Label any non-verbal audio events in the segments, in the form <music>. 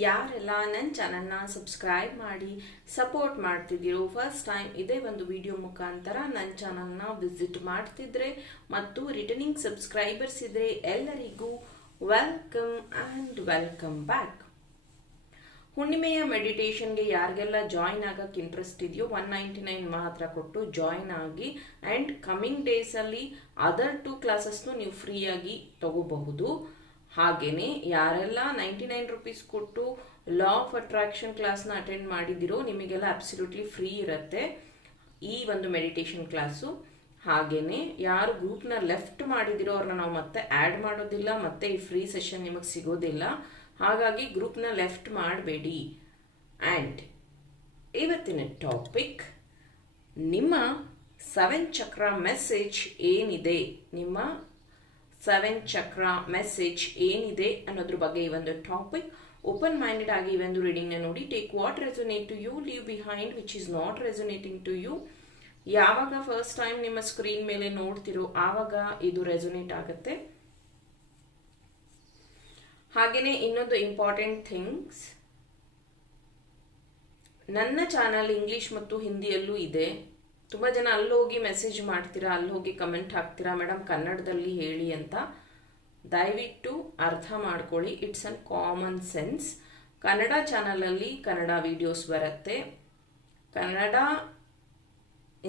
ಯಾರೆಲ್ಲ ನನ್ನ ಚಾನಲ್ನ ಸಬ್ಸ್ಕ್ರೈಬ್ ಮಾಡಿ ಸಪೋರ್ಟ್ ಮಾಡ್ತಿದ್ದೀರೋ ಫಸ್ಟ್ ಟೈಮ್ ಇದೇ ಒಂದು ವಿಡಿಯೋ ಮುಖಾಂತರ ನನ್ನ ಚಾನಲ್ನ ವಿಸಿಟ್ ಮಾಡ್ತಿದ್ರೆ ಮತ್ತು ರಿಟರ್ನಿಂಗ್ ಸಬ್ಸ್ಕ್ರೈಬರ್ಸ್ ಇದ್ರೆ ಎಲ್ಲರಿಗೂ ವೆಲ್ಕಮ್ ಆ್ಯಂಡ್ ವೆಲ್ಕಮ್ ಬ್ಯಾಕ್ ಹುಣ್ಣಿಮೆಯ ಮೆಡಿಟೇಷನ್ಗೆ ಯಾರಿಗೆಲ್ಲ ಜಾಯಿನ್ ಆಗೋಕ್ಕೆ ಇಂಟ್ರೆಸ್ಟ್ ಇದೆಯೋ ಒನ್ ನೈಂಟಿ ನೈನ್ ಮಾತ್ರ ಕೊಟ್ಟು ಜಾಯಿನ್ ಆಗಿ ಆ್ಯಂಡ್ ಕಮ್ಮಿಂಗ್ ಡೇಸಲ್ಲಿ ಅದರ್ ಟು ಕ್ಲಾಸಸ್ನು ನೀವು ಫ್ರೀಯಾಗಿ ತಗೋಬಹುದು. ಹಾಗೆಯೇ ಯಾರೆಲ್ಲ ನೈಂಟಿ ನೈನ್ ರುಪೀಸ್ ಕೊಟ್ಟು ಲಾ ಆಫ್ ಅಟ್ರಾಕ್ಷನ್ ಕ್ಲಾಸ್ನ ಅಟೆಂಡ್ ಮಾಡಿದಿರೋ ನಿಮಗೆಲ್ಲ ಅಬ್ಸಲ್ಯೂಟ್ಲಿ ಫ್ರೀ ಇರುತ್ತೆ ಈ ಒಂದು ಮೆಡಿಟೇಷನ್ ಕ್ಲಾಸು ಹಾಗೆಯೇ ಯಾರು ಗ್ರೂಪ್ನ ಲೆಫ್ಟ್ ಮಾಡಿದಿರೋ ಅವ್ರನ್ನ ನಾವು ಮತ್ತೆ ಆ್ಯಡ್ ಮಾಡೋದಿಲ್ಲ, ಮತ್ತೆ ಈ ಫ್ರೀ ಸೆಷನ್ ನಿಮಗೆ ಸಿಗೋದಿಲ್ಲ. ಹಾಗಾಗಿ ಗ್ರೂಪ್ನ ಲೆಫ್ಟ್ ಮಾಡಬೇಡಿ. ಆ್ಯಂಡ್ ಇವತ್ತಿನ ಟಾಪಿಕ್ ನಿಮ್ಮ ಸೆವೆನ್ ಚಕ್ರ ಮೆಸೇಜ್ ಏನಿದೆ? ನಿಮ್ಮ ಸೆವೆನ್ ಚಕ್ರ ಮೆಸೇಜ್ ಏನಿದೆ ಅನ್ನೋದ್ರ ಬಗ್ಗೆ ಈ ಒಂದು ಟಾಪಿಕ್ ಓಪನ್ ಮೈಂಡೆಡ್ ಆಗಿ ಈ ಒಂದು ರೀಡಿಂಗ್ನ ನೋಡಿ. Take what resonate to you leave behind which is not resonating to you ಯಾವಾಗ ಫಸ್ಟ್ ಟೈಮ್ ನಿಮ್ಮ ಸ್ಕ್ರೀನ್ ಮೇಲೆ ನೋಡ್ತಿರೋ, ಆವಾಗ ಇದು ರೆಸೊನೇಟ್ ಆಗುತ್ತೆ. ಹಾಗೆಯೇ ಇನ್ನೊಂದು ಇಂಪಾರ್ಟೆಂಟ್ ಥಿಂಗ್ಸ್ ನನ್ನ ಚಾನಲ್ ಇಂಗ್ಲಿಷ್ ಮತ್ತು ಹಿಂದಿಯಲ್ಲೂ ಇದೆ. ತುಂಬ ಜನ ಅಲ್ಲಿ ಹೋಗಿ ಮೆಸೇಜ್ ಮಾಡ್ತೀರಾ ಅಲ್ಲಿ ಹೋಗಿ ಕಮೆಂಟ್ ಹಾಕ್ತೀರಾ ಮೇಡಮ್ ಕನ್ನಡದಲ್ಲಿ ಹೇಳಿ ಅಂತ ದಯವಿಟ್ಟು ಅರ್ಥ ಮಾಡ್ಕೊಳ್ಳಿ. It's an common sense Kannada ಚಾನಲಲ್ಲಿ ಕನ್ನಡ ವಿಡಿಯೋಸ್ ಬರುತ್ತೆ. ಕನ್ನಡ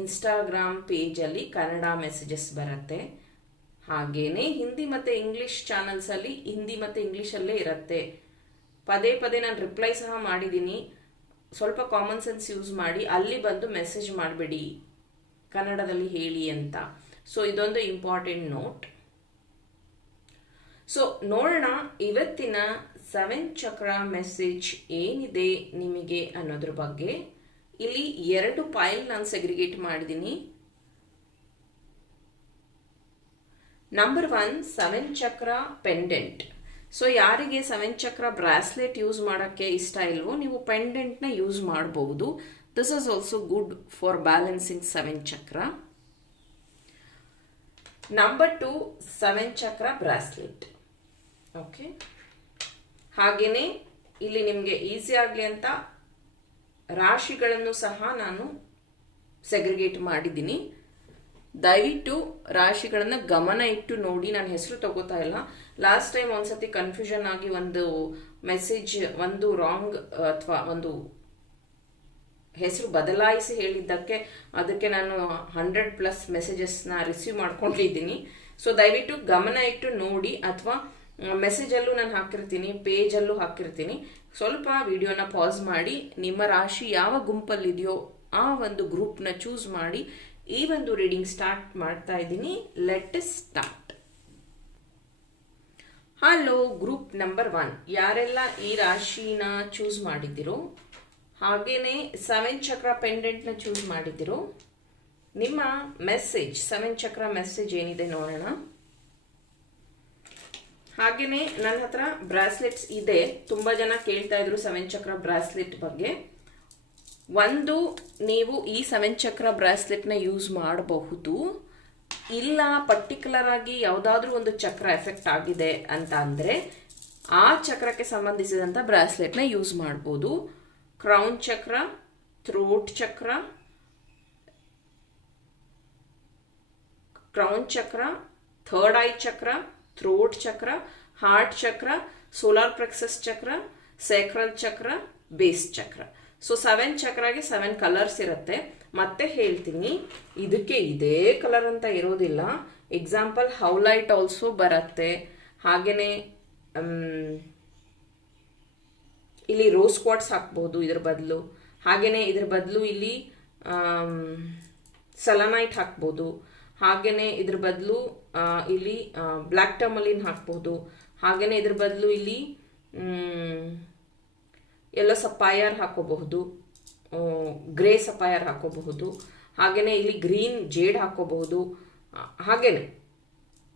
ಇನ್ಸ್ಟಾಗ್ರಾಮ್ ಪೇಜಲ್ಲಿ ಕನ್ನಡ ಮೆಸೇಜಸ್ ಬರುತ್ತೆ. ಹಾಗೇನೆ ಹಿಂದಿ ಮತ್ತು ಇಂಗ್ಲೀಷ್ ಚಾನಲ್ಸಲ್ಲಿ ಹಿಂದಿ ಮತ್ತು ಇಂಗ್ಲೀಷಲ್ಲೇ ಇರುತ್ತೆ. ಪದೇ ಪದೇ ನಾನು ರಿಪ್ಲೈ ಸಹ ಮಾಡಿದ್ದೀನಿ ಸ್ವಲ್ಪ ಕಾಮನ್ ಸೆನ್ಸ್ ಯೂಸ್ ಮಾಡಿ. ಅಲ್ಲಿ ಬಂದು ಮೆಸೇಜ್ ಮಾಡಬೇಡಿ. ಕನ್ನಡದಲ್ಲಿ ಹೇಳಿ ಅಂತ. ಸೊ ಇದೊಂದು ಇಂಪಾರ್ಟೆಂಟ್ ನೋಟ್ ಸೊ ನೋಡೋಣ ಇವತ್ತಿನ ಸೆವೆನ್ ಚಕ್ರ ಮೆಸೇಜ್ ಏನಿದೆ ನಿಮಗೆ ಅನ್ನೋದ್ರ ಬಗ್ಗೆ. ಇಲ್ಲಿ ಎರಡು ಫೈಲ್ ನಾನು ಸೆಗ್ರಿಗೇಟ್ ಮಾಡಿದ್ದೀನಿ number one seven chakra pendant so ಯಾರಿಗೆ ಸೆವೆನ್ ಚಕ್ರ ಬ್ರಾಸ್ಲೆಟ್ ಯೂಸ್ ಮಾಡೋಕ್ಕೆ ಇಷ್ಟ ಇಲ್ವೋ, ನೀವು ಪೆಂಡೆಂಟ್ನ ಯೂಸ್ ಮಾಡಬಹುದು this is also good for balancing seven chakra number two seven chakra bracelet okay ಹಾಗೆಯೇ ಇಲ್ಲಿ ನಿಮಗೆ ಈಸಿ ಆಗಲಿ ಅಂತ ರಾಶಿಗಳನ್ನು ಸಹ ನಾನು ಸೆಗ್ರಿಗೇಟ್ ಮಾಡಿದ್ದೀನಿ. ದಯವಿಟ್ಟು ರಾಶಿಗಳನ್ನು ಗಮನ ಇಟ್ಟು ನೋಡಿ, ನಾನು ಹೆಸರು ತಗೋತಾ ಇಲ್ಲ. ಲಾಸ್ಟ್ ಟೈಮ್ ಒಂದ್ಸತಿ ಕನ್ಫ್ಯೂಷನ್ ಆಗಿ ಒಂದು ಮೆಸೇಜ್ ಒಂದು ರಾಂಗ್ ಅಥವಾ ಒಂದು ಹೆಸರು ಬದಲಾಯಿಸಿ ಹೇಳಿದ್ದಕ್ಕೆ ಅದಕ್ಕೆ ನಾನು ಹಂಡ್ರೆಡ್ ಪ್ಲಸ್ ಮೆಸೇಜಸ್ನ ರಿಸೀವ್ ಮಾಡ್ಕೊಂಡಿದ್ದೀನಿ. ಸೊ ದಯವಿಟ್ಟು ಗಮನ ಇಟ್ಟು ನೋಡಿ ಅಥವಾ ಮೆಸೇಜಲ್ಲೂ ನಾನು ಹಾಕಿರ್ತೀನಿ ಪೇಜಲ್ಲೂ ಹಾಕಿರ್ತೀನಿ. ಸ್ವಲ್ಪ ವಿಡಿಯೋನ ಪಾಸ್ ಮಾಡಿ, ನಿಮ್ಮ ರಾಶಿ ಯಾವ ಗುಂಪಲ್ಲಿದೆಯೋ ಆ ಒಂದು ಗ್ರೂಪ್ನ ಚೂಸ್ ಮಾಡಿ, ಈ ಒಂದು ರೀಡಿಂಗ್ ಸ್ಟಾರ್ಟ್ ಮಾಡ್ತಾ ಇದ್ದೀನಿ. Let start hello group number one ಯಾರೆಲ್ಲ ಈ ರಾಶಿನ ಚೂಸ್ ಮಾಡಿದ್ದೀರೋ ಹಾಗೇನೆ ಸೆವೆನ್ ಚಕ್ರ ಪೆಂಡೆಂಟ್ನ ಚೂಸ್ ಮಾಡಿದ್ರು ನಿಮ್ಮ ಮೆಸೇಜ್ ಸೆವೆನ್ ಚಕ್ರ ಮೆಸೇಜ್ ಏನಿದೆ ನೋಡೋಣ. ಹಾಗೇನೆ ನನ್ನ ಹತ್ರ ಬ್ರಾಸ್ಲೆಟ್ಸ್ ಇದೆ. ತುಂಬಾ ಜನ ಕೇಳ್ತಾ ಇದ್ರು ಸೆವೆನ್ ಚಕ್ರ ಬ್ರಾಸ್ಲೆಟ್ ಬಗ್ಗೆ. ಒಂದು, ನೀವು ಈ ಸೆವೆನ್ ಚಕ್ರ ಬ್ರಾಸ್ಲೆಟ್ನ ಯೂಸ್ ಮಾಡಬಹುದು. ಇಲ್ಲ ಪರ್ಟಿಕ್ಯುಲರ್ ಆಗಿ ಯಾವುದಾದ್ರೂ ಒಂದು ಚಕ್ರ ಎಫೆಕ್ಟ್ ಆಗಿದೆ ಅಂತ ಅಂದರೆ, ಆ ಚಕ್ರಕ್ಕೆ ಸಂಬಂಧಿಸಿದಂಥ ಬ್ರಾಸ್ಲೆಟ್ನ ಯೂಸ್ ಮಾಡ್ಬೋದು. Crown chakra throat chakra crown chakra third eye chakra throat chakra heart chakra solar plexus chakra sacral chakra base chakra so seven ಚಕ್ರಗೆ seven colours ಇರುತ್ತೆ. ಮತ್ತೆ ಹೇಳ್ತೀನಿ, ಇದಕ್ಕೆ ಇದೇ ಕಲರ್ ಅಂತ ಇರೋದಿಲ್ಲ. ಎಕ್ಸಾಂಪಲ್ ಹೌಲೈಟ್ ಆಲ್ಸೋ ಬರುತ್ತೆ. ಹಾಗೆಯೇ ಇಲ್ಲಿ ರೋಸ್ ಕ್ವಾಟ್ಸ್ ಹಾಕ್ಬೋದು ಇದ್ರ ಬದಲು. ಹಾಗೆಯೇ ಇದ್ರ ಬದಲು ಇಲ್ಲಿ ಸಲನೈಟ್ ಹಾಕ್ಬೋದು. ಹಾಗೆಯೇ ಇದ್ರ ಬದಲು ಇಲ್ಲಿ ಬ್ಲ್ಯಾಕ್ ಟರ್ಮಲಿನ್ ಹಾಕ್ಬೋದು. ಹಾಗೆಯೇ ಇದ್ರ ಬದಲು ಇಲ್ಲಿ ಎಲ್ಲೋ ಸಪ್ಪಾಯರ್ ಹಾಕೋಬಹುದು. ಗ್ರೇ ಸಪಾಯರ್ ಹಾಕೋಬಹುದು. ಹಾಗೆಯೇ ಇಲ್ಲಿ ಗ್ರೀನ್ ಜೇಡ್ ಹಾಕೋಬಹುದು. ಹಾಗೆಯೇ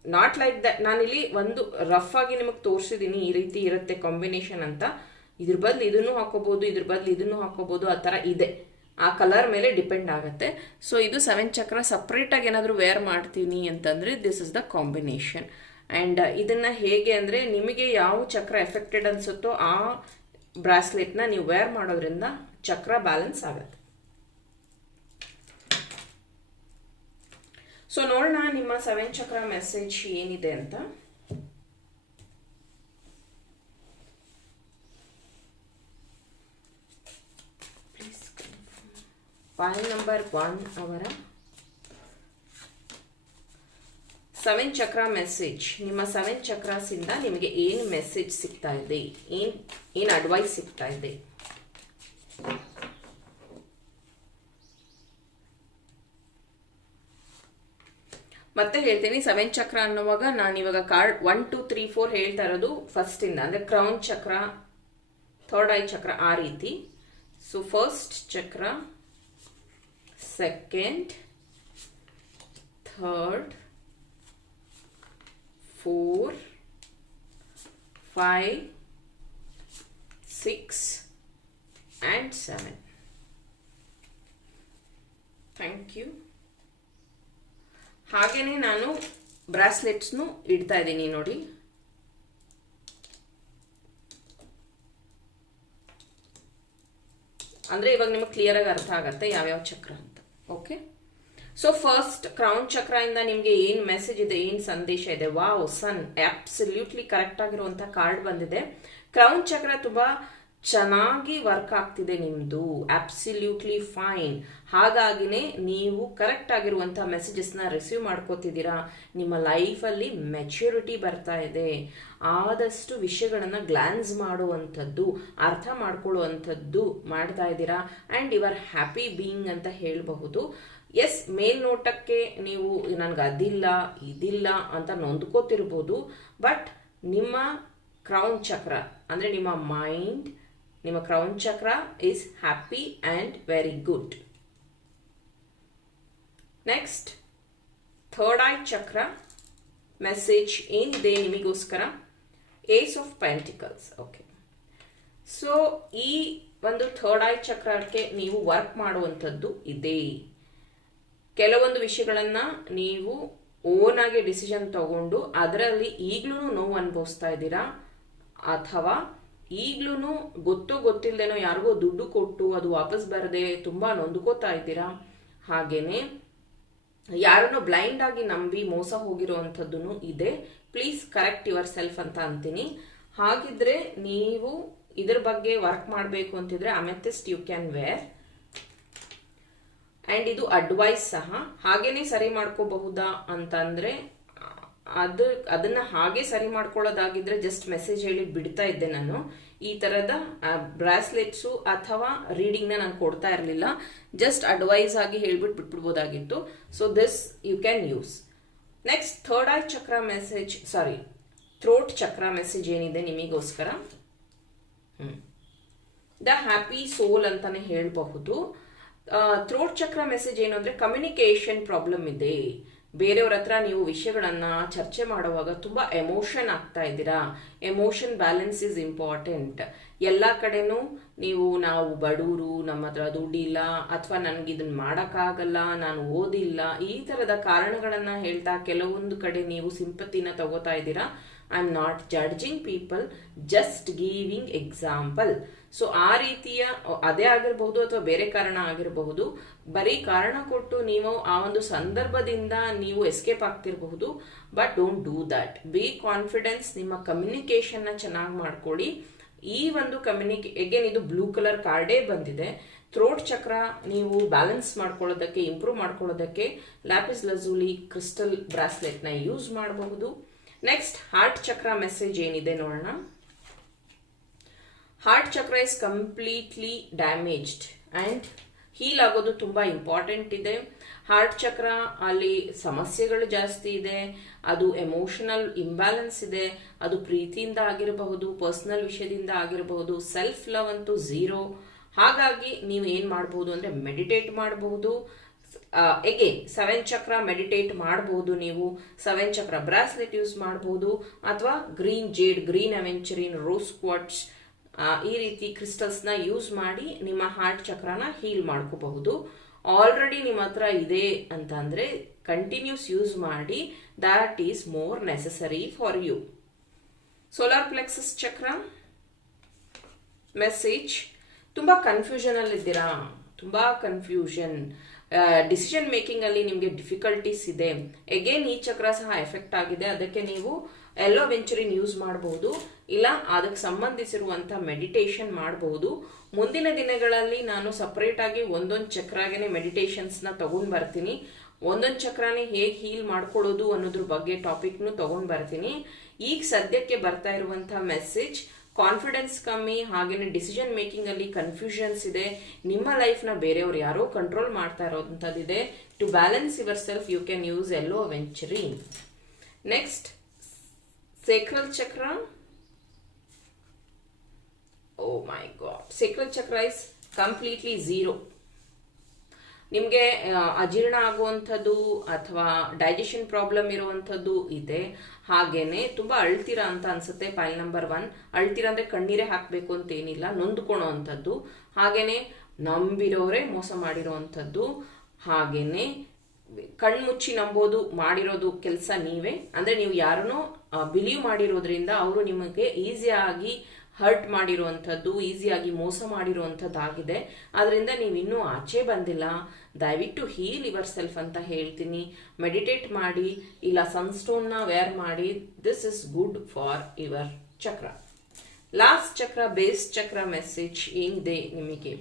ನಾಟ್ ಲೈಕ್ ದಟ್ ನಾನಿಲ್ಲಿ ಒಂದು ರಫ್ ಆಗಿ ನಿಮಗೆ ತೋರಿಸಿದ್ದೀನಿ ಈ ರೀತಿ ಇರುತ್ತೆ ಕಾಂಬಿನೇಷನ್ ಅಂತ. ಇದ್ರ ಬದಲು ಇದನ್ನು ಹಾಕೋಬಹುದು ಇದ್ರ ಬದಲು ಇದನ್ನು ಹಾಕೋಬಹುದು ಆ ಥರ ಇದೆ. ಆ ಕಲರ್ ಮೇಲೆ ಡಿಪೆಂಡ್ ಆಗುತ್ತೆ. ಸೊ ಇದು ಸೆವೆನ್ ಚಕ್ರ ಸಪ್ರೇಟಾಗಿ ಏನಾದರೂ ವೇರ್ ಮಾಡ್ತೀನಿ ಅಂತಂದರೆ this is the combination and ಇದನ್ನು ಹೇಗೆ ಅಂದರೆ ನಿಮಗೆ ಯಾವ ಚಕ್ರ ಎಫೆಕ್ಟೆಡ್ ಅನಿಸುತ್ತೋ ಆ ಬ್ರಾಸ್ಲೆಟ್ನ ನೀವು ವೇರ್ ಮಾಡೋದ್ರಿಂದ ಚಕ್ರ ಬ್ಯಾಲೆನ್ಸ್ ಆಗುತ್ತೆ. ಸೊ ನೋಡೋಣ ನಿಮ್ಮ ಸೆವೆನ್ ಚಕ್ರ ಮೆಸೇಜ್ ಏನಿದೆ ಅಂತ. ನಂಬರ್ ಒನ್ ಅವರ ಸೆವೆನ್ ಚಕ್ರ ಮೆಸೇಜ್ ನಿಮ್ಮ ಸೆವೆನ್ ಚಕ್ರಾಸಿಂದ ನಿಮಗೆ ಏನು ಮೆಸೇಜ್ ಸಿಗ್ತಾ ಇದೆ? ಏನು ಏನು ಅಡ್ವೈಸ್ ಸಿಗ್ತಾ ಇದೆ? ಮತ್ತೆ ಹೇಳ್ತೀನಿ ಸೆವೆನ್ ಚಕ್ರ ಅನ್ನುವಾಗ ನಾನು ಇವಾಗ card one two three four ಹೇಳ್ತಾ ಇರೋದು ಫಸ್ಟಿಂದ ಅಂದರೆ crown chakra third eye chakra ಆ ರೀತಿ. So first chakra second third, four, five, six, and seven. Thank you ಹಾಗೇನೆ ನಾನು ಬ್ರಾಸ್ಲೆಟ್ಸ್ನು ಇಡ್ತಾ ಇದ್ದೀನಿ ನೋಡಿ ಅಂದರೆ ಇವಾಗ ನಿಮಗೆ ಕ್ಲಿಯರ್ ಆಗಿ ಅರ್ಥ ಆಗುತ್ತೆ ಯಾವ್ಯಾವ ಚಕ್ರ ಅಂತ. ಓಕೆ ಸೊ ಫಸ್ಟ್ ಕ್ರೌನ್ ಚಕ್ರದಿಂದ ನಿಮಗೆ ಏನು ಮೆಸೇಜ್ ಇದೆ, ಏನು ಸಂದೇಶ ಇದೆ? ವಾವ್ ಸನ್ ಅಬ್ಸಲ್ಯೂಟ್ಲಿ ಕರೆಕ್ಟ್ ಆಗಿರುವಂತಹ ಕಾರ್ಡ್ ಬಂದಿದೆ. ಕ್ರೌನ್ ಚಕ್ರ ತುಂಬಾ ಚೆನ್ನಾಗಿ ವರ್ಕ್ ಆಗ್ತಿದೆ ನಿಮ್ಮದು ಅಬ್ಸಲ್ಯೂಟ್ಲಿ ಫೈನ್ ಹಾಗಾಗಿನೇ ನೀವು ಕರೆಕ್ಟ್ ಆಗಿರುವಂಥ ಮೆಸೇಜಸ್ನ ರಿಸೀವ್ ಮಾಡ್ಕೋತಿದ್ದೀರಾ. ನಿಮ್ಮ ಲೈಫಲ್ಲಿ ಮೆಚ್ಯೂರಿಟಿ ಬರ್ತಾ ಇದೆ. ಆದಷ್ಟು ವಿಷಯಗಳನ್ನು ಗ್ಲಾನ್ಸ್ ಮಾಡುವಂಥದ್ದು, ಅರ್ಥ ಮಾಡ್ಕೊಳ್ಳುವಂಥದ್ದು ಮಾಡ್ತಾ ಇದ್ದೀರಾ. And you are happy being ಅಂತ ಹೇಳಬಹುದು. ಎಸ್ ಮೇಲ್ನೋಟಕ್ಕೆ ನೀವು ನನಗೆ ಅದಿಲ್ಲ, ಇದಿಲ್ಲ ಅಂತ ನೊಂದ್ಕೋತಿರ್ಬೋದು. ಬಟ್ ನಿಮ್ಮ ಕ್ರೌನ್ ಚಕ್ರ ಅಂದರೆ ನಿಮ್ಮ ಮೈಂಡ್ ನಿಮ್ಮ crown chakra is happy and very good next third eye chakra message ಏನಿದೆ ನಿಮಗೋಸ್ಕರ ace of pentacles okay so ಈ ಒಂದು ಥರ್ಡ್ ಐ ಚಕ್ರಕ್ಕೆ ನೀವು ವರ್ಕ್ ಮಾಡುವಂಥದ್ದು ಇದೆ. ಕೆಲವೊಂದು ವಿಷಯಗಳನ್ನು ನೀವು ಓನಾಗಿ ಡಿಸಿಷನ್ ತಗೊಂಡು, ಅದರಲ್ಲಿ ಈಗಲೂ ನೋವು ಅನುಭವಿಸ್ತಾ ಇದ್ದೀರಾ? ಅಥವಾ ಈಗ್ಲೂ ಗೊತ್ತು ಗೊತ್ತಿಲ್ಲದೇನೋ ಯಾರಿಗೋ ದುಡ್ಡು ಕೊಟ್ಟು ಅದು ವಾಪಸ್ ಬರದೆ ತುಂಬಾ ನೊಂದ್ಕೋತಾ ಇದ್ದೀರಾ? ಹಾಗೇನೆ ಯಾರನ್ನು ಬ್ಲೈಂಡ್ ಆಗಿ ನಂಬಿ ಮೋಸ ಹೋಗಿರುವಂಥದ್ದು ಇದೆ. ಪ್ಲೀಸ್ ಕರೆಕ್ಟ್ ಯುವರ್ ಸೆಲ್ಫ್ ಅಂತ ಅಂತೀನಿ. ಹಾಗಿದ್ರೆ ನೀವು ಇದ್ರ ಬಗ್ಗೆ ವರ್ಕ್ ಮಾಡಬೇಕು ಅಂತಿದ್ರೆ amethyst you can wear. And ಇದು ಅಡ್ವೈಸ್ ಸಹ. ಹಾಗೇನೆ ಸರಿ ಮಾಡ್ಕೋಬಹುದಾ ಅಂತಂದ್ರೆ ಅದು ಅದನ್ನ ಹಾಗೆ ಸರಿ ಮಾಡ್ಕೊಳ್ಳೋದಾಗಿದ್ರೆ ಜಸ್ಟ್ ಮೆಸೇಜ್ ಹೇಳಿ ಬಿಡ್ತಾ ಇದ್ದೆ ನಾನು. ಈ ತರದ ಬ್ರಾಸ್ಲೆಟ್ಸು ಅಥವಾ ರೀಡಿಂಗ್ನ ನಾನು ಕೊಡ್ತಾ ಇರಲಿಲ್ಲ. ಜಸ್ಟ್ ಅಡ್ವೈಸ್ ಆಗಿ ಹೇಳ್ಬಿಟ್ಟು ಬಿಟ್ಬಿಡ್ಬೋದಾಗಿತ್ತು. So this you can use next third eye chakra message sorry throat chakra message ಏನಿದೆ ನಿಮಗೋಸ್ಕರ? ದ ಹ್ಯಾಪಿ ಸೋಲ್ ಅಂತಾನೆ ಹೇಳಬಹುದು. ಥ್ರೋಟ್ ಚಕ್ರ ಮೆಸೇಜ್ ಏನು ಅಂದರೆ ಕಮ್ಯುನಿಕೇಶನ್ ಪ್ರಾಬ್ಲಮ್ ಇದೆ. ಬೇರೆಯವ್ರ ಹತ್ರ ನೀವು ವಿಷಯಗಳನ್ನ ಚರ್ಚೆ ಮಾಡುವಾಗ ತುಂಬಾ ಎಮೋಷನ್ ಆಗ್ತಾ ಇದ್ದೀರಾ? ಎಮೋಷನ್ ಬ್ಯಾಲೆನ್ಸ್ ಇಸ್ ಇಂಪಾರ್ಟೆಂಟ್ ಎಲ್ಲ ಕಡೆನೂ ನೀವು ನಾವು ಬಡವರು ನಮ್ಮ ಹತ್ರ ದುಡ್ಡಿಲ್ಲ, ಅಥವಾ ನನ್ಗೆ ಇದನ್ನ ಮಾಡೋಕ್ಕಾಗಲ್ಲ, ನಾನು ಓದಿಲ್ಲ, ಈ ತರದ ಕಾರಣಗಳನ್ನ ಹೇಳ್ತಾ ಕೆಲವೊಂದು ಕಡೆ ನೀವು ಸಿಂಪತಿನ ತಗೋತಾ ಇದ್ದೀರಾ? I am not judging people just giving example so ಆ ರೀತಿಯ, ಅದೇ ಆಗಿರಬಹುದು ಅಥವಾ ಬೇರೆ ಕಾರಣ ಆಗಿರಬಹುದು, ಬರೀ ಕಾರಣ ಕೊಟ್ಟು ನೀವು ಆ ಒಂದು ಸಂದರ್ಭದಿಂದ ನೀವು escape ಆಗ್ತಿರಬಹುದು but don't do that be confidence ನಿಮ್ಮ ಕಮ್ಯುನಿಕೇಶನ್ನ ಚೆನ್ನಾಗಿ ಮಾಡ್ಕೊಳ್ಳಿ. ಈ ಒಂದು ಕಮ್ಯುನಿಕೇ ಎಗೇನ್ ಇದು ಬ್ಲೂ ಕಲರ್ ಕಾರ್ಡೇ ಬಂದಿದೆ. ಥ್ರೋಟ್ ಚಕ್ರ ನೀವು ಬ್ಯಾಲೆನ್ಸ್ ಮಾಡ್ಕೊಳ್ಳೋದಕ್ಕೆ ಇಂಪ್ರೂವ್ ಮಾಡ್ಕೊಳ್ಳೋದಕ್ಕೆ ಲ್ಯಾಪಿಸ್ ಲಜೂಲಿ ಕ್ರಿಸ್ಟಲ್ ಬ್ರಾಸ್ಲೆಟ್ನ ಯೂಸ್ ಮಾಡಬಹುದು. ನೆಕ್ಸ್ಟ್ ಹಾರ್ಟ್ ಚಕ್ರ ಮೆಸೇಜ್ ಏನಿದೆ ನೋಡೋಣ. Heart chakra is completely damaged and heal ಆಗೋದು ತುಂಬ ಇಂಪಾರ್ಟೆಂಟ್ ಇದೆ. ಹಾರ್ಟ್ ಚಕ್ರ ಅಲ್ಲಿ ಸಮಸ್ಯೆಗಳು ಜಾಸ್ತಿ ಇದೆ, ಅದು ಎಮೋಷನಲ್ ಇಂಬ್ಯಾಲೆನ್ಸ್ ಇದೆ, ಅದು ಪ್ರೀತಿಯಿಂದ ಆಗಿರಬಹುದು ಪರ್ಸನಲ್ ವಿಷಯದಿಂದ ಆಗಿರಬಹುದು ಸೆಲ್ಫ್ ಲವ್ ಅಂತೂ ಝೀರೋ ಹಾಗಾಗಿ ನೀವು ಏನು ಮಾಡಬಹುದು ಅಂದರೆ ಮೆಡಿಟೇಟ್ ಮಾಡಬಹುದು ಎಗೇನ್ ಸೆವೆನ್ ಚಕ್ರ ಮೆಡಿಟೇಟ್ ಮಾಡಬಹುದು ನೀವು. ಸೆವೆನ್ ಚಕ್ರ ಬ್ರಾಸ್ಲೆಟ್ ಯೂಸ್ ಮಾಡಬಹುದು ಅಥವಾ green jade green aventurine rose quartz ಈ ರೀತಿ ಕ್ರಿಸ್ಟಲ್ಸ್ನ ಯೂಸ್ ಮಾಡಿ ನಿಮ್ಮ ಹಾರ್ಟ್ ಚಕ್ರನ ಹೀಲ್ ಮಾಡ್ಕೋಬಹುದು. ಆಲ್ರೆಡಿ ನಿಮ್ಮ ಹತ್ರ ಇದೆ ಅಂತ ಅಂದರೆ ಕಂಟಿನ್ಯೂಸ್ ಯೂಸ್ ಮಾಡಿ that is more necessary for you solar plexus chakra message ತುಂಬಾ ಕನ್ಫ್ಯೂಷನಲ್ಲಿ ಕನ್ಫ್ಯೂಷನಲ್ಲಿದ್ದೀರಾ ತುಂಬ ಕನ್ಫ್ಯೂಷನ್ ಡಿಸಿಷನ್ ಮೇಕಿಂಗಲ್ಲಿ ನಿಮಗೆ ಡಿಫಿಕಲ್ಟೀಸ್ ಇದೆ. ಎಗೇನ್ ಈ ಚಕ್ರ ಸಹ ಎಫೆಕ್ಟ್ ಆಗಿದೆ. ಅದಕ್ಕೆ ನೀವು ಎಲ್ಲೋ ವೆಂಚುರಿನ್ ಯೂಸ್ ಮಾಡಬಹುದು ಇಲ್ಲ, ಅದಕ್ಕೆ ಸಂಬಂಧಿಸಿರುವಂಥ ಮೆಡಿಟೇಷನ್ ಮಾಡಬಹುದು ಮುಂದಿನ ದಿನಗಳಲ್ಲಿ ನಾನು ಸಪ್ರೇಟ್ ಆಗಿ ಒಂದೊಂದು ಚಕ್ರಾಗೇನೆ ಮೆಡಿಟೇಷನ್ಸ್ನ ತಗೊಂಡ್ ಬರ್ತೀನಿ. ಒಂದೊಂದು ಚಕ್ರನೇ ಹೇಗೆ ಹೀಲ್ ಮಾಡ್ಕೊಳ್ಳೋದು ಅನ್ನೋದ್ರ ಬಗ್ಗೆ ಟಾಪಿಕ್ನು ತಗೊಂಡ್ ಬರ್ತೀನಿ. ಈಗ ಸದ್ಯಕ್ಕೆ ಬರ್ತಾ ಇರುವಂತಹ ಮೆಸೇಜ್ ಕಾನ್ಫಿಡೆನ್ಸ್ ಕಮ್ಮಿ, ಹಾಗೇನೆ ಡಿಸಿಷನ್ ಮೇಕಿಂಗ್ ಅಲ್ಲಿ ಕನ್ಫ್ಯೂಷನ್ಸ್ ಇದೆ. ನಿಮ್ಮ ಲೈಫ್ನ ಬೇರೆಯವ್ರು ಯಾರೋ ಕಂಟ್ರೋಲ್ ಮಾಡ್ತಾ ಇರೋಂಥದ್ದಿದೆ to balance yourself you can use yellow aventurine next sacral chakra oh my God sacral chakra is completely zero ನಿಮಗೆ ಅಜೀರ್ಣ ಆಗುವಂಥದ್ದು ಅಥವಾ ಡೈಜೆಷನ್ ಪ್ರಾಬ್ಲಮ್ ಇರುವಂಥದ್ದು ಇದೆ. ಹಾಗೇನೆ ತುಂಬಾ ಅಳ್ತೀರಾ ಅಂತ ಅನ್ಸುತ್ತೆ ಫೈಲ್ ನಂಬರ್ ಒನ್ ಅಳ್ತೀರಾ ಅಂದ್ರೆ ಕಣ್ಣೀರೇ ಹಾಕಬೇಕು ಅಂತ ಏನಿಲ್ಲ ನೊಂದ್ಕೊಳೋ ಅಂಥದ್ದು ಹಾಗೇನೆ ನಂಬಿರೋರೇ ಮೋಸ ಮಾಡಿರೋವಂಥದ್ದು. ಹಾಗೇನೆ ಕಣ್ಮುಚ್ಚಿ ನಂಬೋದು ಮಾಡಿರೋದು ಕೆಲಸ ನೀವೇ. ಅಂದ್ರೆ ನೀವು ಯಾರನ್ನೋ ಬಿಲೀವ್ ಮಾಡಿರೋದ್ರಿಂದ ಅವರು ನಿಮಗೆ ಈಸಿಯಾಗಿ ಹರ್ಟ್ ಮಾಡಿರುವಂಥದ್ದು ಈಸಿಯಾಗಿ ಮೋಸ ಮಾಡಿರುವಂಥದ್ದಾಗಿದೆ. ಅದರಿಂದ ನೀವು ಇನ್ನೂ ಆಚೆ ಬಂದಿಲ್ಲ. ದಯವಿಟ್ಟು ಹೀಲ್ ಯುವರ್ ಸೆಲ್ಫ್ ಅಂತ ಹೇಳ್ತೀನಿ. ಮೆಡಿಟೇಟ್ ಮಾಡಿ, ಇಲ್ಲ ಸನ್ಸ್ಟೋನ್ನ ವೇರ್ ಮಾಡಿ. This is good for your chakra last chakra base chakra message ಏನಿದೆ ನಿಮಗೆ?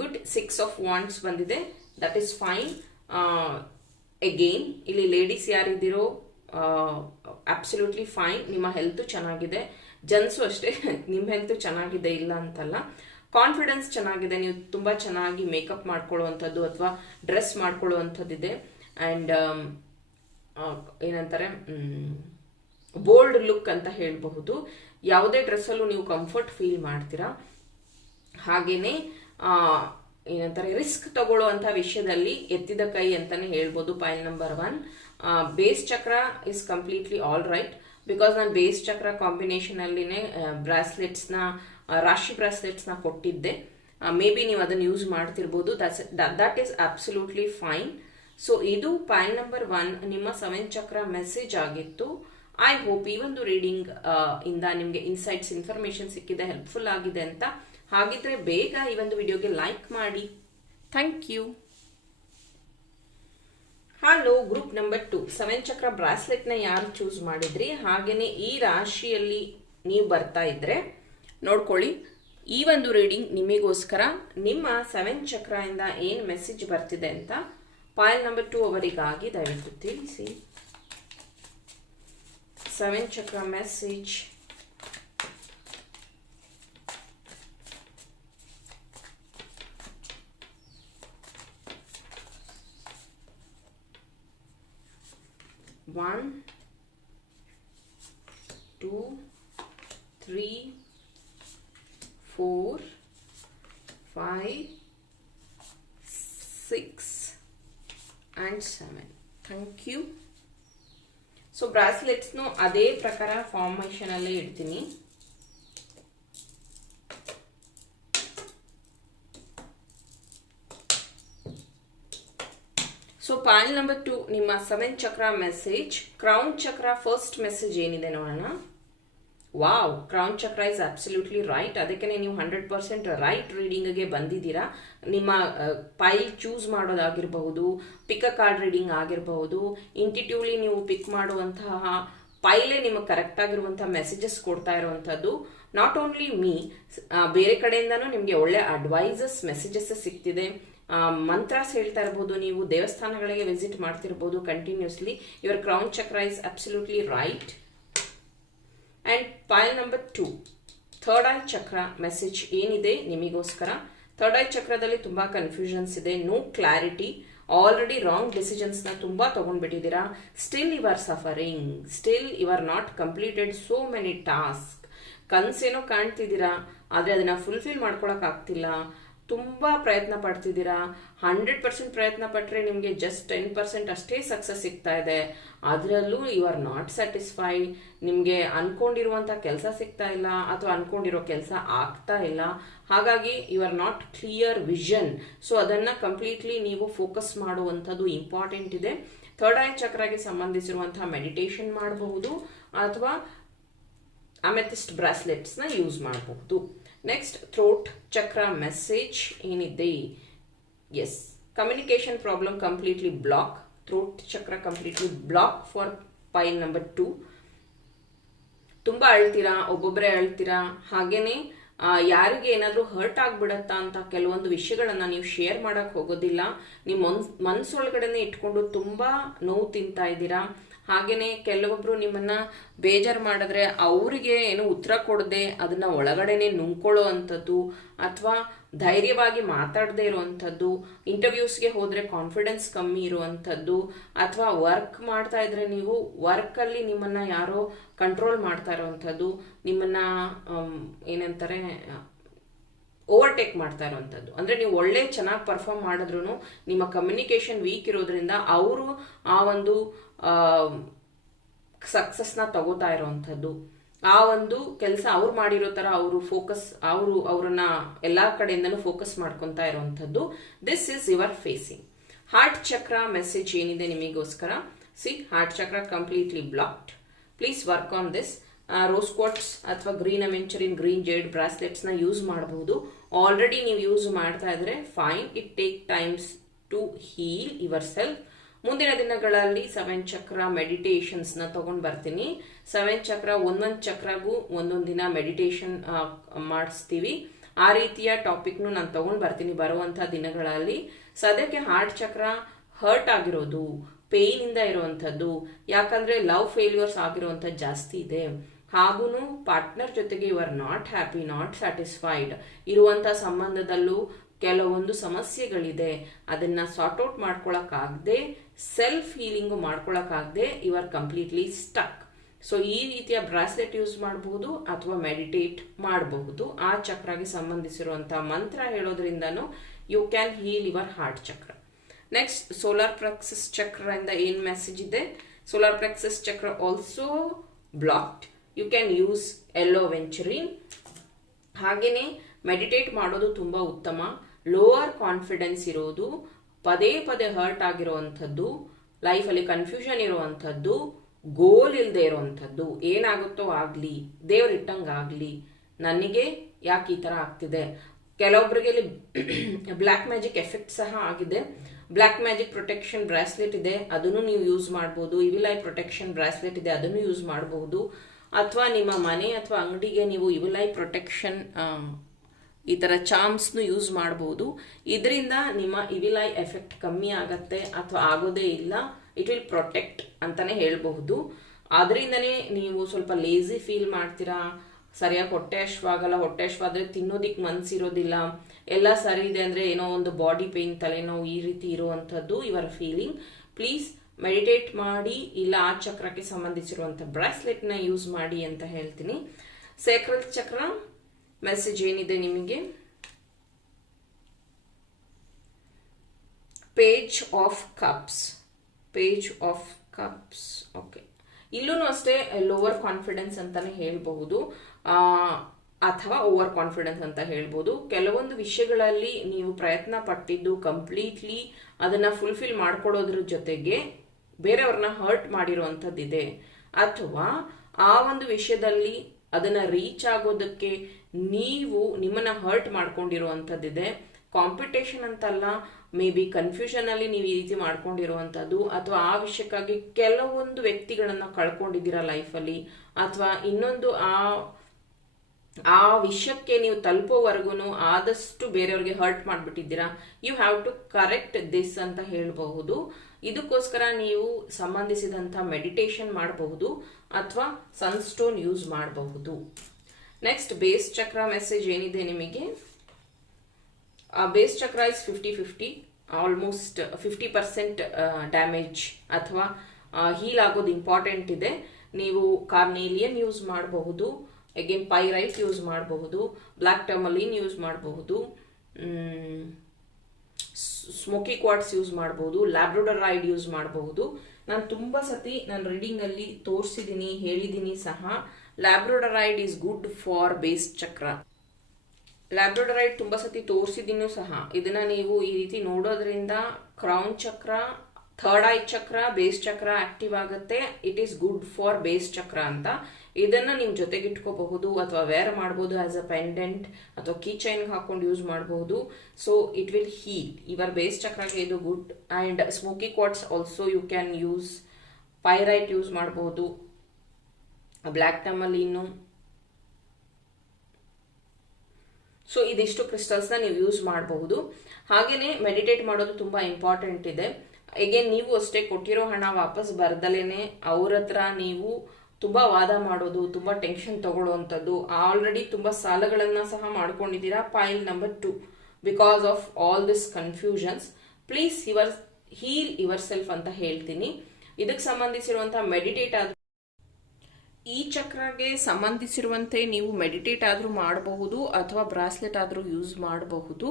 ಗುಡ್ ಸಿಕ್ಸ್ ಆಫ್ ವಾಂಟ್ಸ್ ಬಂದಿದೆ. ದಟ್ ಈಸ್ ಫೈನ್ ಅಗೇನ್ ಇಲ್ಲಿ ಲೇಡೀಸ್ ಯಾರಿದ್ದೀರೋ ಅಬ್ಸಲ್ಯೂಟ್ಲಿ ಫೈನ್ ನಿಮ್ಮ ಹೆಲ್ತ್ ಚೆನ್ನಾಗಿದೆ. ಜನ್ಸು ಅಷ್ಟೇ. <laughs> ನಿಮ್ಮ ಹೆಲ್ತ್ ಚೆನ್ನಾಗಿದೆ ಇಲ್ಲ ಅಂತಲ್ಲ. ಕಾನ್ಫಿಡೆನ್ಸ್ ಚೆನ್ನಾಗಿದೆ. ನೀವು ತುಂಬ ಚೆನ್ನಾಗಿ ಮೇಕಪ್ ಮಾಡ್ಕೊಳ್ಳುವಂಥದ್ದು ಅಥವಾ ಡ್ರೆಸ್ ಮಾಡ್ಕೊಳ್ಳುವಂಥದ್ದಿದೆ. ಆ್ಯಂಡ್ ಏನಂತಾರೆ ಬೋಲ್ಡ್ ಲುಕ್ ಅಂತ ಹೇಳಬಹುದು. ಯಾವುದೇ ಡ್ರೆಸ್ಸಲ್ಲೂ ನೀವು ಕಂಫರ್ಟ್ ಫೀಲ್ ಮಾಡ್ತೀರಾ. ಹಾಗೆಯೇ ಏನಂತಾರೆ ರಿಸ್ಕ್ ತಗೊಳ್ಳುವಂಥ ವಿಷಯದಲ್ಲಿ ಎತ್ತಿದ ಕೈ ಅಂತಲೇ ಹೇಳ್ಬೋದು. Pile number one base chakra is completely all right because ನಾನು ಬೇಸ್ ಚಕ್ರ ಕಾಂಬಿನೇಷನ್ ಅಲ್ಲಿನೇ ಬ್ರಾಸ್ಲೆಟ್ಸ್ನ ರಾಶಿ ಬ್ರಾಸ್ಲೆಟ್ಸ್ನ ಕೊಟ್ಟಿದ್ದೆ. ಮೇ ಬಿ ನೀವು ಅದನ್ನು use ಮಾಡ್ತಿರ್ಬೋದು. That's that is absolutely fine so ಇದು ಪೈಲ್ ನಂಬರ್ ಒನ್ ನಿಮ್ಮ ಸೆವೆನ್ ಚಕ್ರ ಮೆಸೇಜ್ ಆಗಿತ್ತು. ಐ ಹೋಪ್ ಈ ಒಂದು ರೀಡಿಂಗ್ ಇಂದ ನಿಮಗೆ ಇನ್ಸೈಟ್ಸ್ ಇನ್ಫಾರ್ಮೇಶನ್ ಸಿಕ್ಕಿದೆ ಹೆಲ್ಪ್ಫುಲ್ ಆಗಿದೆ ಅಂತ. ಹಾಗಿದ್ರೆ ಬೇಗ ಈ ಒಂದು ವಿಡಿಯೋಗೆ ಲೈಕ್ ಮಾಡಿ. Thank you hello group number two seven chakra ಬ್ರಾಸ್ಲೆಟ್ನ ಯಾರು ಚೂಸ್ ಮಾಡಿದ್ರಿ? ಹಾಗೇನೆ ಈ ರಾಶಿಯಲ್ಲಿ ನೀವು ಬರ್ತಾ ಇದ್ರೆ, ನೋಡ್ಕೊಳ್ಳಿ. ಈ ಒಂದು ರೀಡಿಂಗ್ ನಿಮಗೋಸ್ಕರ ನಿಮ್ಮ ಸೆವೆನ್ ಚಕ್ರದಿಂದ ಏನು ಮೆಸೇಜ್ ಬರ್ತಿದೆ ಅಂತ ಪಾಯಲ್ ನಂಬರ್ ಟು ಅವರಿಗಾಗಿ ದಯವಿಟ್ಟು ತಿಳಿಸಿ. Seven chakra message one, two, three, four, five, six, and seven. Thank you. So ಬ್ರಾಸ್ಲೆಟ್ಸ್ನು ಅದೇ ಪ್ರಕಾರ ಫಾರ್ಮೇಷನಲ್ಲೇ ಇಡ್ತೀನಿ ಪಾಲ್ ನಂಬರ್ ಟು ನಿಮ್ಮ seven chakra message crown chakra first message ಏನಿದೆ ನೋಡೋಣ. Wow crown chakra is absolutely right ಅದಕ್ಕೆ ನೀವು ಹಂಡ್ರೆಡ್ ಪರ್ಸೆಂಟ್ ರೈಟ್ ರೀಡಿಂಗ್ಗೆ ಬಂದಿದ್ದೀರಾ. ನಿಮ್ಮ ಪೈಲ್ ಚೂಸ್ ಮಾಡೋದಾಗಿರಬಹುದು ಪಿಕ್ ಕಾರ್ಡ್ ರೀಡಿಂಗ್ ಆಗಿರಬಹುದು ಇಂಟಿಟ್ಯೂವ್ಲಿ ನೀವು ಪಿಕ್ ಮಾಡುವಂತಹ ಪೈಲೇ ನಿಮಗೆ ಕರೆಕ್ಟ್ ಆಗಿರುವಂತಹ ಮೆಸೇಜಸ್ ಕೊಡ್ತಾ ಇರುವಂಥದ್ದು. ನಾಟ್ ಓನ್ಲಿ ಮೀ ಬೇರೆ ಕಡೆಯಿಂದನೂ ನಿಮಗೆ ಒಳ್ಳೆ ಅಡ್ವೈಸಸ್ ಮೆಸೇಜಸ್ ಸಿಗ್ತಿದೆ. ಮಂತ್ರಾಸ್ ಹೇಳ್ತಾ ಇರ್ಬೋದು, ನೀವು ದೇವಸ್ಥಾನಗಳಿಗೆ visit ಮಾಡ್ತಿರ್ಬೋದು continuously your crown chakra is absolutely right and pile number two third eye chakra message ಏನಿದೆ ನಿಮಗೋಸ್ಕರ? ಥರ್ಡ್ ಐ ಚಕ್ರದಲ್ಲಿ ತುಂಬ ಕನ್ಫ್ಯೂಷನ್ಸ್ ಇದೆ ನೋ ಕ್ಲಾರಿಟಿ ಆಲ್ರೆಡಿ ರಾಂಗ್ ಡಿಸಿಷನ್ಸ್ನ ತುಂಬ ತೊಗೊಂಡ್ಬಿಟ್ಟಿದ್ದೀರಾ? Still you are suffering still you are not completed so many task ಕನಸೇನೋ ಕಾಣ್ತಿದ್ದೀರಾ, ಆದರೆ ಅದನ್ನು ಫುಲ್ಫಿಲ್ ಮಾಡ್ಕೊಳಕ್ ಆಗ್ತಿಲ್ಲ ತುಂಬ ಪ್ರಯತ್ನ ಪಡ್ತಿದ್ದೀರಾ? ಹಂಡ್ರೆಡ್ ಪರ್ಸೆಂಟ್ ಪ್ರಯತ್ನ ಪಟ್ಟರೆ ನಿಮಗೆ ಜಸ್ಟ್ ಟೆನ್ ಪರ್ಸೆಂಟ್ ಅಷ್ಟೇ ಸಕ್ಸಸ್ ಸಿಗ್ತಾ ಇದೆ. ಅದರಲ್ಲೂ ಯು ಆರ್ ನಾಟ್ ಸ್ಯಾಟಿಸ್ಫೈ ನಿಮಗೆ ಅನ್ಕೊಂಡಿರುವಂಥ ಕೆಲಸ ಸಿಗ್ತಾ ಇಲ್ಲ ಅಥವಾ ಅನ್ಕೊಂಡಿರೋ ಕೆಲಸ ಆಗ್ತಾ ಇಲ್ಲ. ಹಾಗಾಗಿ you are not clear vision so ಅದನ್ನು ಕಂಪ್ಲೀಟ್ಲಿ ನೀವು ಫೋಕಸ್ ಮಾಡುವಂಥದ್ದು ಇಂಪಾರ್ಟೆಂಟ್ ಇದೆ. ಥರ್ಡ್ ಐ ಚಕ್ರಗೆ ಸಂಬಂಧಿಸಿರುವಂತಹ ಮೆಡಿಟೇಷನ್ ಮಾಡಬಹುದು ಅಥವಾ ಅಮೆಥಿಸ್ಟ್ ಬ್ರಾಸ್ಲೆಟ್ಸ್ನ ಯೂಸ್ ಮಾಡಬಹುದು. ನೆಕ್ಸ್ಟ್ ಥ್ರೋಟ್ ಚಕ್ರ ಮೆಸೇಜ್ ಏನಿದೆ? Yes communication problem completely block throat chakra completely block for pile number two ತುಂಬಾ ಅಳ್ತೀರಾ? ಒಬ್ಬೊಬ್ಬರೇ ಅಳ್ತೀರಾ? ಹಾಗೇನೆ ಯಾರಿಗೆ ಏನಾದರೂ ಹರ್ಟ್ ಆಗ್ಬಿಡತ್ತಾ ಅಂತ ಕೆಲವೊಂದು ವಿಷಯಗಳನ್ನು ನೀವು ಶೇರ್ ಮಾಡಕ್ ಹೋಗೋದಿಲ್ಲ. ನಿಮ್ಮ ಮನ್ಸ್ ಮನ್ಸೊಳಗಡೆನೆ ಇಟ್ಕೊಂಡು ತುಂಬಾ ನೋವು ತಿಂತಾ ಇದ್ದೀರಾ? ಹಾಗೇನೆ ಕೆಲವೊಬ್ರು ನಿಮ್ಮನ್ನ ಬೇಜಾರು ಮಾಡಿದ್ರೆ ಅವರಿಗೆ ಏನು ಉತ್ತರ ಕೊಡದೆ ಅದನ್ನ ಒಳಗಡೆನೆ ನುಂಗ್ಕೊಳ್ಳೋ ಅಂಥದ್ದು ಅಥವಾ ಧೈರ್ಯವಾಗಿ ಮಾತಾಡದೇ ಇರುವಂಥದ್ದು ಇಂಟರ್ವ್ಯೂಸ್ಗೆ ಹೋದರೆ ಕಾನ್ಫಿಡೆನ್ಸ್ ಕಮ್ಮಿ ಇರುವಂಥದ್ದು, ಅಥವಾ ವರ್ಕ್ ಮಾಡ್ತಾ ಇದ್ರೆ ನೀವು ವರ್ಕಲ್ಲಿ ನಿಮ್ಮನ್ನ ಯಾರೋ ಕಂಟ್ರೋಲ್ ಮಾಡ್ತಾ ಇರುವಂಥದ್ದು, ನಿಮ್ಮನ್ನ ಏನಂತಾರೆ ಓವರ್ಟೇಕ್ ಮಾಡ್ತಾ ಇರುವಂಥದ್ದು ಅಂದ್ರೆ ನೀವು ಒಳ್ಳೆ ಚೆನ್ನಾಗಿ ಪರ್ಫಾರ್ಮ್ ಮಾಡಿದ್ರು ನಿಮ್ಮ ಕಮ್ಯುನಿಕೇಶನ್ ವೀಕ್ ಇರೋದ್ರಿಂದ ಅವರು ಆ ಒಂದು ಸಕ್ಸಸ್ನ ತಗೋತಾ ಇರುವಂಥದ್ದು ಆ ಒಂದು ಕೆಲಸ ಅವ್ರು ಮಾಡಿರೋ ತರ ಅವರು ಫೋಕಸ್ ಅವರು ಅವರನ್ನ ಎಲ್ಲ ಕಡೆಯಿಂದನೂ ಫೋಕಸ್ ಮಾಡ್ಕೊತಾ ಇರುವಂಥದ್ದು this is your facing heart chakra message ಏನಿದೆ ನಿಮಗೋಸ್ಕರ? See heart chakra completely blocked please work on this rose quartz ಅಥವಾ ಗ್ರೀನ್ ಅವೆಂಚರಿನ್ ಗ್ರೀನ್ ಜೇಡ್ ಬ್ರಾಸ್ಲೆಟ್ಸ್ನ ಯೂಸ್ ಮಾಡಬಹುದು ಆಲ್ರೆಡಿ ನೀವು ಯೂಸ್ ಮಾಡ್ತಾ ಇದ್ರೆ fine it take times to heal yourself ಮುಂದಿನ ದಿನಗಳಲ್ಲಿ ಸೆವೆನ್ ಚಕ್ರ ನ ತಗೊಂಡ್ ಬರ್ತೀನಿ. ಸೆವೆನ್ ಚಕ್ರ ಒಂದೊಂದು ಚಕ್ರಗೂ ಒಂದೊಂದು ದಿನ ಮೆಡಿಟೇಷನ್ ಮಾಡಿಸ್ತೀವಿ. ಆ ರೀತಿಯ ಟಾಪಿಕ್ನು ನಾನು ತಗೊಂಡು ಬರ್ತೀನಿ ಬರುವಂಥ ದಿನಗಳಲ್ಲಿ. ಸದ್ಯಕ್ಕೆ ಹಾರ್ಟ್ ಚಕ್ರ ಹರ್ಟ್ ಆಗಿರೋದು ಪೇಯ್ನಿಂದ ಇಂದ ಇರುವಂತದ್ದು ಯಾಕಂದ್ರೆ ಲವ್ ಫೇಲ್ಯೂರ್ಸ್ ಆಗಿರುವಂಥದ್ದು ಜಾಸ್ತಿ ಇದೆ. ಹಾಗೂ ಪಾರ್ಟ್ನರ್ ಜೊತೆಗೆ you are not happy not satisfied ಇರುವಂತ ಸಂಬಂಧದಲ್ಲೂ ಕೆಲವೊಂದು ಸಮಸ್ಯೆಗಳಿದೆ. ಅದನ್ನ ಸಾರ್ಟ್ಔಟ್ ಔಟ್ ಮಾಡ್ಕೊಳಕ್ಕಾಗದೆ self healing ಮಾಡ್ಕೊಳ್ಳೋಕ್ಕಾಗದೆ you are completely stuck so ಈ ರೀತಿಯ ಬ್ರಾಸ್ಲೆಟ್ ಯೂಸ್ ಮಾಡಬಹುದು ಅಥವಾ ಮೆಡಿಟೇಟ್ ಮಾಡಬಹುದು ಆ ಚಕ್ರಗೆ ಸಂಬಂಧಿಸಿರುವಂತಹ ಮಂತ್ರ ಹೇಳೋದ್ರಿಂದನೂ you can heal your heart chakra next solar plexus ಚಕ್ರದಿಂದ ಏನ್ ಮೆಸೇಜ್ ಇದೆ? Solar plexus chakra also blocked you can use yellow aventurine ಹಾಗೆಯೇ ಮೆಡಿಟೇಟ್ ಮಾಡೋದು ತುಂಬ ಉತ್ತಮ. ಲೋವರ್ ಕಾನ್ಫಿಡೆನ್ಸ್ ಇರೋದು, ಪದೇ ಪದೇ ಹರ್ಟ್ ಆಗಿರುವಂಥದ್ದು ಲೈಫಲ್ಲಿ ಕನ್ಫ್ಯೂಷನ್ ಇರುವಂಥದ್ದು ಗೋಲ್ ಇಲ್ಲದೆ ಇರುವಂಥದ್ದು, ಏನಾಗುತ್ತೋ ಆಗಲಿ, ದೇವ್ರು ಇಟ್ಟಂಗೆ ಆಗಲಿ, ನನಗೆ ಯಾಕೆ ಈ ಥರ ಆಗ್ತಿದೆ? ಕೆಲವೊಬ್ಬರಿಗೆ ಇಲ್ಲಿ ಬ್ಲ್ಯಾಕ್ ಮ್ಯಾಜಿಕ್ ಎಫೆಕ್ಟ್ ಸಹ ಆಗಿದೆ. ಬ್ಲ್ಯಾಕ್ ಮ್ಯಾಜಿಕ್ ಪ್ರೊಟೆಕ್ಷನ್ ಬ್ರಾಸ್ಲೆಟ್ ಇದೆ, ಅದನ್ನು ನೀವು ಯೂಸ್ ಮಾಡ್ಬೋದು. ಇವಿಲೈ ಪ್ರೊಟೆಕ್ಷನ್ ಬ್ರಾಸ್ಲೆಟ್ ಇದೆ, ಅದನ್ನು ಯೂಸ್ ಮಾಡಬಹುದು ಅಥವಾ ನಿಮ್ಮ ಮನೆ ಅಥವಾ ಅಂಗಡಿಗೆ ನೀವು ಇವಿಲೈ ಪ್ರೊಟೆಕ್ಷನ್ ಈ ಥರ ಚಾಮ್ಸ್ನು ಯೂಸ್ ಮಾಡ್ಬೋದು. ಇದರಿಂದ ನಿಮ್ಮ ಇವಿಲೈ ಎಫೆಕ್ಟ್ ಕಮ್ಮಿ ಆಗತ್ತೆ ಅಥವಾ ಆಗೋದೇ ಇಲ್ಲ. ಇಟ್ ವಿಲ್ ಪ್ರೊಟೆಕ್ಟ್ ಅಂತಲೇ ಹೇಳಬಹುದು. ಅದರಿಂದನೇ ನೀವು ಸ್ವಲ್ಪ ಲೇಜಿ ಫೀಲ್ ಮಾಡ್ತೀರಾ. ಸರಿಯಾಗಿ ಹೊಟ್ಟೆ ಹಶ್ವಾಗಲ್ಲ. ಹೊಟ್ಟೆ ಹಶ್ವಾದ್ರೆ ತಿನ್ನೋದಿಕ್ಕೆ ಮನಸ್ಸಿರೋದಿಲ್ಲ ಎಲ್ಲ ಸರಿ ಇದೆ ಅಂದರೆ ಏನೋ ಒಂದು ಬಾಡಿ ಪೇಯ್ನ್ ತಲೆನೋವು ಈ ರೀತಿ ಇರುವಂಥದ್ದು ಇವರ ಫೀಲಿಂಗ್ ಪ್ಲೀಸ್ ಮೆಡಿಟೇಟ್ ಮಾಡಿ, ಇಲ್ಲ ಆ ಚಕ್ರಕ್ಕೆ ಸಂಬಂಧಿಸಿರುವಂಥ ಬ್ರಾಸ್ಲೆಟ್ನ ಯೂಸ್ ಮಾಡಿ ಅಂತ ಹೇಳ್ತೀನಿ. ಸೇಕ್ರಲ್ ಚಕ್ರ ಮೆಸೇಜ್ ಏನಿದೆ ನಿಮಗೆ? Page of cups page of cups okay ಇಲ್ಲೂ ಅಷ್ಟೇ ಲೋವರ್ ಕಾನ್ಫಿಡೆನ್ಸ್ ಅಂತಾನೆ ಹೇಳಬಹುದು. ಅಥವಾ ಓವರ್ ಕಾನ್ಫಿಡೆನ್ಸ್ ಅಂತ ಹೇಳ್ಬೋದು ಕೆಲವೊಂದು ವಿಷಯಗಳಲ್ಲಿ ನೀವು ಪ್ರಯತ್ನ ಪಟ್ಟಿದ್ದು ಕಂಪ್ಲೀಟ್ಲಿ ಅದನ್ನ ಫುಲ್ಫಿಲ್ ಮಾಡ್ಕೊಡೋದ್ರ ಜೊತೆಗೆ ಬೇರೆಯವ್ರನ್ನ ಹರ್ಟ್ ಮಾಡಿರುವಂಥದ್ದಿದೆ. ಅಥವಾ ಆ ಒಂದು ವಿಷಯದಲ್ಲಿ ಅದನ್ನ ರೀಚ್ ಆಗೋದಕ್ಕೆ ನೀವು ನಿಮ್ಮನ್ನ ಹರ್ಟ್ ಮಾಡ್ಕೊಂಡಿರುವಂಥದ್ದಿದೆ. ಕಾಂಪಿಟೇಷನ್ ಅಂತಲ್ಲ ಮೇ ಬಿ ಕನ್ಫ್ಯೂಷನ್ ಅಲ್ಲಿ ನೀವು ಈ ರೀತಿ ಮಾಡ್ಕೊಂಡಿರುವಂಥದ್ದು, ಅಥವಾ ಆ ವಿಷಯಕ್ಕಾಗಿ ಕೆಲವೊಂದು ವ್ಯಕ್ತಿಗಳನ್ನ ಕಳ್ಕೊಂಡಿದ್ದೀರಾ ಲೈಫಲ್ಲಿ ಅಥವಾ ಇನ್ನೊಂದು ಆ ಆ ವಿಷಯಕ್ಕೆ ನೀವು ತಲುಪೋವರೆಗೂ ಆದಷ್ಟು ಬೇರೆಯವ್ರಿಗೆ hurt ಮಾಡ್ಬಿಟ್ಟಿದ್ದೀರಾ? You have to correct this ಅಂತ ಹೇಳಬಹುದು. ಇದಕ್ಕೋಸ್ಕರ ನೀವು ಸಂಬಂಧಿಸಿದಂತ ಮೆಡಿಟೇಷನ್ ಮಾಡಬಹುದು ಅಥವಾ ಸನ್ಸ್ಟೋನ್ ಯೂಸ್ ಮಾಡಬಹುದು. ನೆಕ್ಸ್ಟ್ ಬೇಸ್ ಚಕ್ರ ಮೆಸೇಜ್ ಏನಿದೆ ನಿಮಗೆ? Base chakra is fifty fifty almost fifty percent damage ಅಥವಾ ಹೀಲ್ ಆಗೋದು ಇಂಪಾರ್ಟೆಂಟ್ ಇದೆ. ನೀವು ಕಾರ್ನೇಲಿಯನ್ ಯೂಸ್ ಮಾಡಬಹುದು. ಅಗೇನ್ ಪೈರೈಟ್ ಯೂಸ್ ಮಾಡಬಹುದು ಬ್ಲ್ಯಾಕ್ ಟರ್ಮಲಿನ್ ಯೂಸ್ ಮಾಡಬಹುದು ಸ್ಮೋಕಿ ಕ್ವಾಟ್ಸ್ ಯೂಸ್ ಮಾಡಬಹುದು ಲ್ಯಾಬ್ರೋಡರೈಡ್ ಯೂಸ್ ಮಾಡಬಹುದು. ನಾನು ತುಂಬಾ ಸತಿ ನಾನು ರೀಡಿಂಗ್ ಅಲ್ಲಿ ತೋರಿಸಿದ್ದೀನಿ ಹೇಳಿದ್ದೀನಿ ಸಹ. Labradorite is good for base chakra labradorite ತುಂಬಾ ಸತಿ ತೋರಿಸಿದ್ದೀನೂ ಸಹ. ಇದನ್ನು ನೀವು ಈ ರೀತಿ ನೋಡೋದ್ರಿಂದ crown chakra third eye chakra base chakra active ಆಗುತ್ತೆ. It is good for base chakra ಅಂತ. ಇದನ್ನ ನಿಮ್ ಜೊತೆಗೆ ಇಟ್ಕೋಬಹುದು ಅಥವಾ ವೇರ್ ಮಾಡಬಹುದು ಆಸ್ ಅ ಪೆಂಡೆಂಟ್ ಅಥವಾ ಕೀ ಚೈನ್ ಹಾಕೊಂಡು ಯೂಸ್ ಮಾಡಬಹುದು so it will heal your base ಚಕ್ರಕ್ಕೆ ಇದು good and smoky quartz also you can use pyrite use ಮಾಡಬಹುದು ಬ್ಲ್ಯಾಕ್ ಇನ್ನು. ಸೊ ಇದಿಷ್ಟು ಕ್ರಿಸ್ಟಲ್ಸ್ನ ನೀವು ಯೂಸ್ ಮಾಡಬಹುದು ಹಾಗೆಯೇ ಮೆಡಿಟೇಟ್ ಮಾಡೋದು ತುಂಬ ಇಂಪಾರ್ಟೆಂಟ್ ಇದೆ. ಎಗೇನ್ ನೀವು ಅಷ್ಟೇ ಕೊಟ್ಟಿರೋ ಹಣ ವಾಪಸ್ ಬರ್ದಲೇನೆ ಅವ್ರ ಹತ್ರ ನೀವು ತುಂಬ ವಾದ ಮಾಡೋದು, ತುಂಬ ಟೆನ್ಷನ್ ತಗೊಳ್ಳುವಂಥದ್ದು ಆಲ್ರೆಡಿ ತುಂಬ ಸಾಲಗಳನ್ನು ಸಹ ಮಾಡ್ಕೊಂಡಿದ್ದೀರಾ? Pile number two because of all this confusions please your heal yourself ಅಂತ ಹೇಳ್ತೀನಿ. ಇದಕ್ಕೆ ಸಂಬಂಧಿಸಿರುವಂಥ ಮೆಡಿಟೇಟ್ ಆದ ಈ ಚಕ್ರಗೆ ಸಂಬಂಧಿಸಿರುವಂತೆ ನೀವು ಮೆಡಿಟೇಟ್ ಆದರೂ ಮಾಡಬಹುದು ಅಥವಾ ಬ್ರಾಸ್ಲೆಟ್ ಆದರೂ ಯೂಸ್ ಮಾಡಬಹುದು.